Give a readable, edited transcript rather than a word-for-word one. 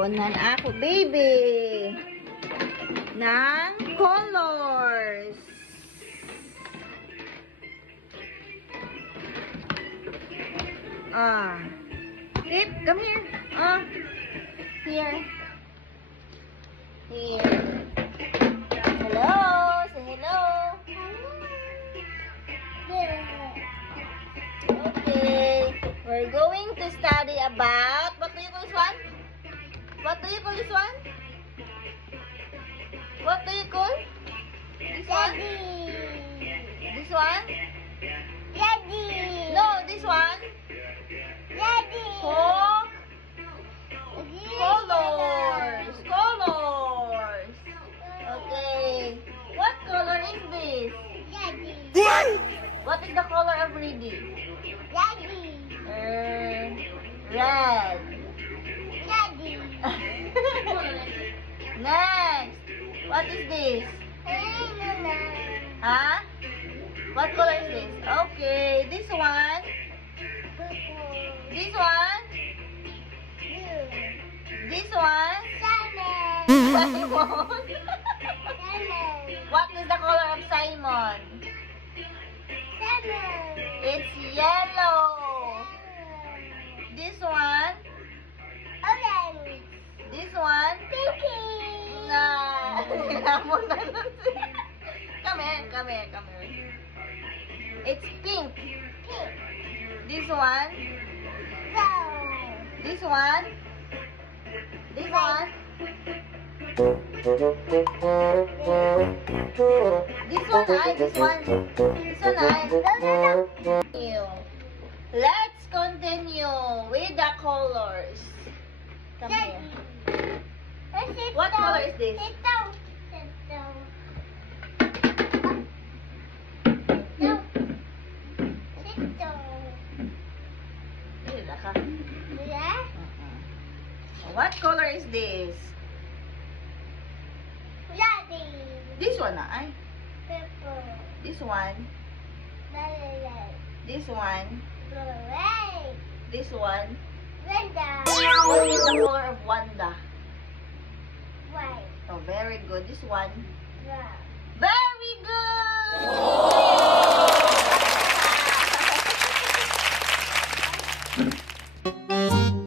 Kunan ako, baby, ng colors. Tip, come here. Here. Here. Hello, say hello. Okay, we're going to study about, what do you call this one? What do you call this one? What do you call this one? This one? No, this one? Colors. Colors. Okay. What color is this? What is the color of ready? Red. Next. What is this? Huh? What color is this? Okay. This one? This one? This one? Simon. What is the color of Simon? It's yellow. This one? This one? Nah. Come here, come here, come here. It's pink. This one? This one? This one? This one, this one. This one, Let's continue with the colors. Come here. What color is this? What color is this? This one, ay. This one. This one. This one. What is the color of Wanda? Oh, very good. This one. Very good!